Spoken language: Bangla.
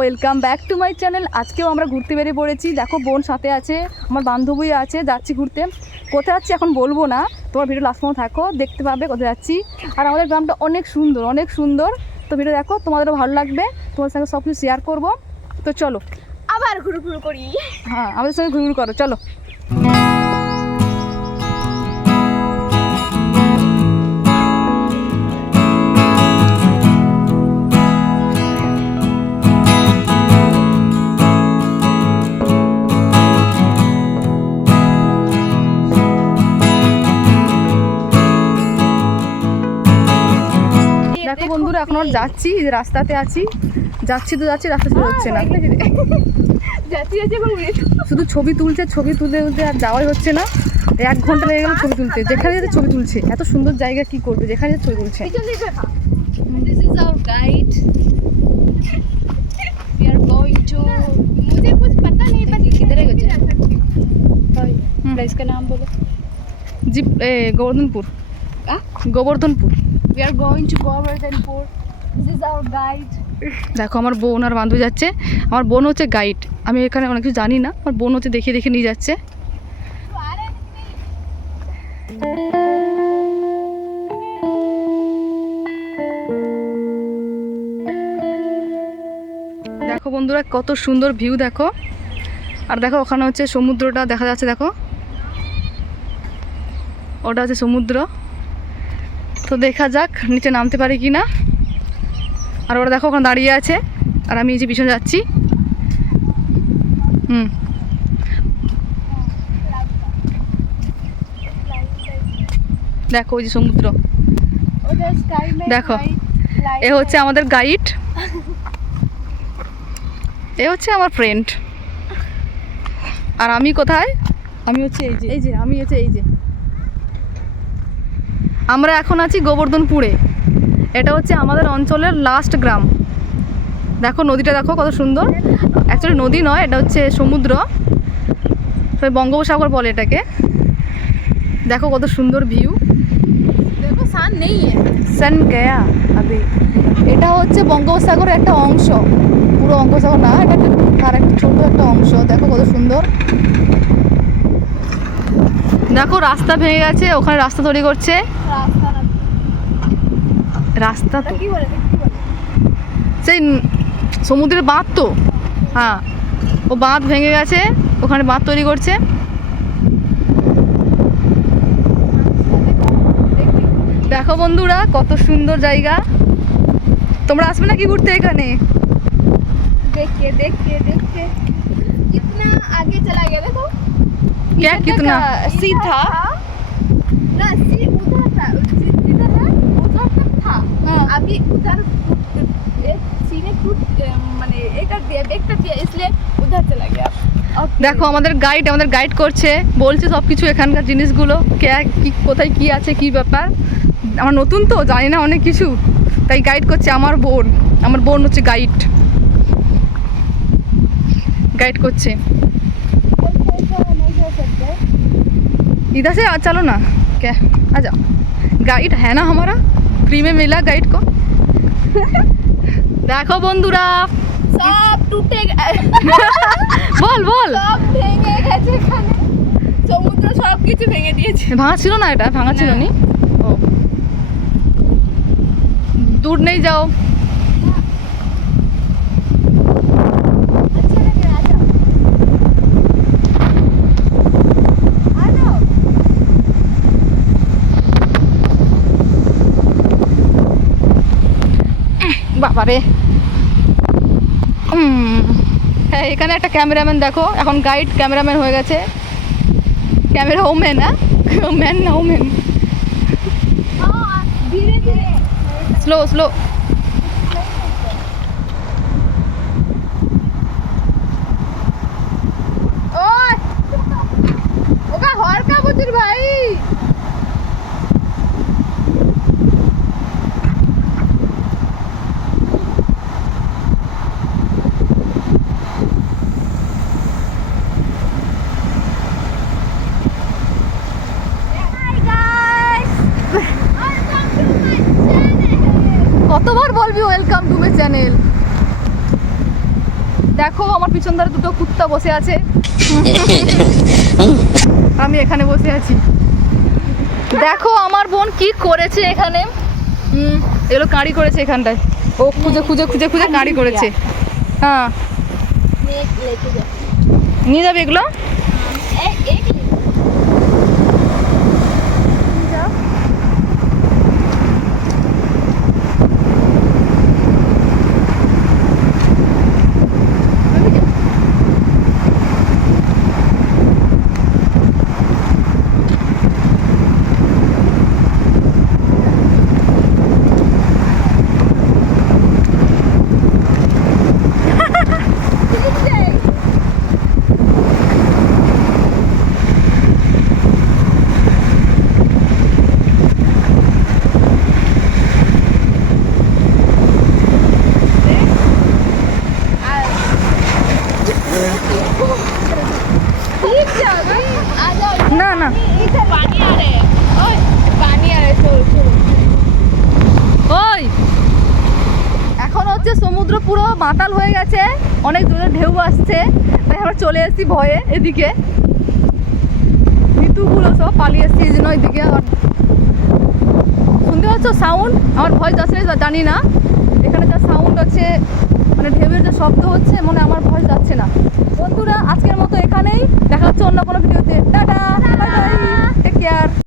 Welcome back to my channel. আজকেও আমরা ঘুরতে বেরিয়ে পড়েছি। দেখো বোন সাথে আছে, আমার বান্ধবী আছে, যাচ্ছি ঘুরতে। কোথায় যাচ্ছি এখন বলবো না, তোমার ভিডিও লাস্ট পর্যন্ত থাকো, দেখতে পাবে কোথায় যাচ্ছি। আর আমাদের গ্রামটা অনেক সুন্দর, অনেক সুন্দর। তো ভিডিও দেখো, তোমাদেরও ভালো লাগবে, তোমার সঙ্গে সব কিছু শেয়ার করবো। তো চলো আবার ঘুরু ঘুরু করি। হ্যাঁ, আমাদের সঙ্গে ঘুরঘুর করো, চলো। দেখো বন্ধুরা, এখন আর যাচ্ছি, রাস্তাতে আছি, যাচ্ছি তো যাচ্ছি, রাস্তা ছেড়ে হচ্ছে না। শুধু ছবি তুলছে, ছবি তুলতে তুলতে আর যাওয়াই হচ্ছে না। 1 ঘন্টা লেগে গেল ছবি তুলতে। যেখানে যেতে ছবি তুলছে, এত সুন্দর জায়গা, কি করবে, যেখানে যেতে ছবি তুলছে। This is our guide. We are going to. मुझे कुछ पता नहीं पर किधर है कुछ। प्लेस का नाम बोलो। जी Govardhanpur. Govardhanpur. We are going to Govardhanpur. This is our guide. দেখো আমার বোন আর বান্ধবী যাচ্ছে। আমার বোন হচ্ছে গাইড, আমি এখানে অনেক কিছু জানি না। আমার বোন হচ্ছে দেখে দেখে নিয়ে যাচ্ছে। দেখো বন্ধুরা, কত সুন্দর ভিউ দেখো। আর দেখো ওখানে হচ্ছে সমুদ্রটা দেখা যাচ্ছে, দেখো ওটা হচ্ছে সমুদ্র। তো দেখা যাক নিচে নামতে পারি কি না। আর ওরা দেখো ওখানে দাঁড়িয়ে আছে, আর আমি এই যে পিছনে যাচ্ছি। দেখো ওই যে সমুদ্র, দেখো এ হচ্ছে আমাদের গাইড, এ হচ্ছে আমার ফ্রেন্ড। আর আমি কোথায়, আমি হচ্ছে এই যে আমি হচ্ছে এই যে। আমরা এখন আছি গোবর্ধনপুরে। এটা হচ্ছে আমাদের অঞ্চলের লাস্ট গ্রাম। দেখো নদীটা দেখো কত সুন্দর। অ্যাকচুয়ালি নদী নয়, এটা হচ্ছে সমুদ্র, বঙ্গোপসাগর বলে এটাকে। দেখো কত সুন্দর ভিউ। देखो सान नहीं है। সান গয়া আবে। এটা হচ্ছে বঙ্গোপসাগরের একটা অংশ, পুরো বঙ্গোপসাগর না, এটা তার একটা ছোট একটা অংশ। দেখো কত সুন্দর। দেখো রাস্তা ভেঙে গেছে, ওখানে রাস্তা তৈরি করছে। রাস্তা তো সেই সমুদ্রের বাঁধ তো, হ্যাঁ ও বাঁধ ভেঙে গেছে, ওখানে বাঁধ তৈরি করছে। দেখো বন্ধুরা কত সুন্দর জায়গা। তোমরা আসবে নাকি ঘুরতে এখানে? देखिए देखिए देखिए कितना आगे चला गया देखो। क्या कितना सीधा ना सी उधर था, जिधर है उधर तक था। अभी उधर सीने टूट माने एक दिया बेकटा दिया इसलिए उधर चला गया। দেখো আমাদের গাইড করছে, বলছে সব কিছু এখানকার জিনিসগুলো কি কোথায় কি আছে, কি ব্যাপার। আমার নতুন তো জানি না অনেক কিছু, তাই গাইড করছে আমার বোন হচ্ছে গাইড করছে। इधर से चलो ना, क्या आ जाओ। गाइड है ना हमारा, फ्री में मिला गाइड को। देखो बंधुरा सब टूटे বল বল। সব ভেঙে গেছে, এখানে সমুদ্র সব কিছু ভেঙে দিয়েছে। ভাঙা ছিল না, এটা ভাঙা ছিল নি। ও দূর নেই যাও। বাবারে, হ্যাঁ এখানে একটা ক্যামেরাম্যান দেখো, এখন গাইড ক্যামেরাম্যান হয়ে গেছে। ক্যামেরা ওম্যান, হ্যাঁ ম্যান না ওম্যান। ধীরে ধীরে স্লো স্লো। ওই ওকা হরকা বুঝির ভাই। কতবার বলবি ওয়েলকাম টু মাই চ্যানেল। দেখো আমার পিছন ধারে দুটো কুত্তা বসে আছে, আমি এখানে বসে আছি। দেখো আমার বোন কি করেছে এখানে, এগুলো কাঁড়ি করেছে এখানটায়, ও খুঁজে খুঁজে খুঁজে খুঁজে কাঁড়ি করেছে। হ্যাঁ নিয়ে যাবে এগুলো। না না ওই এখন হচ্ছে সমুদ্র পুরো মাতাল হয়ে গেছে, অনেক দূরে ঢেউ আসছে, তাই আমরা চলে এসেছি ভয়ে এদিকে, ঋতুগুলো সব পালিয়ে এসেছি এই জন্য এদিকে। আর শুনতে পাচ্ছ সাউন্ড, আমার ভয় যাচ্ছে না জানি না, এখানে যা সাউন্ড আছে মানে ঢেউয়ের যে শব্দ হচ্ছে মনে আমার ভয় যাচ্ছে না। বন্ধুরা আজকের মতো এখানেই, দেখা হচ্ছে অন্য কোনো ভিডিওতে। Tata, bye bye, take care.